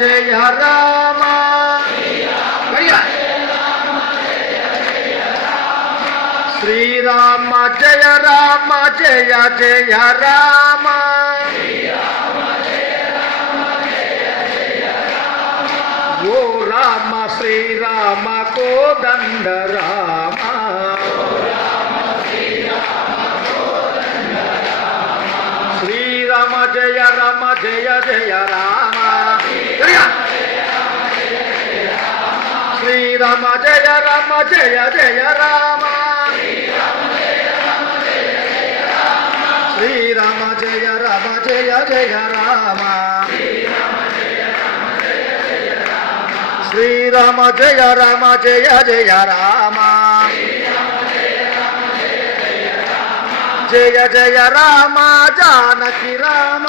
జయ Rama Srirama జయ Rama జయ జయ Rama ఓ Rama Srirama కోదండ Rama Srirama జయ Rama జయ జయ Rama Srirama జయ Rama జయ జయ Rama Srirama జయ Rama జయ జయ Rama Srirama జయ Rama జయ జయ Rama జయ జయ Rama Janaki Rama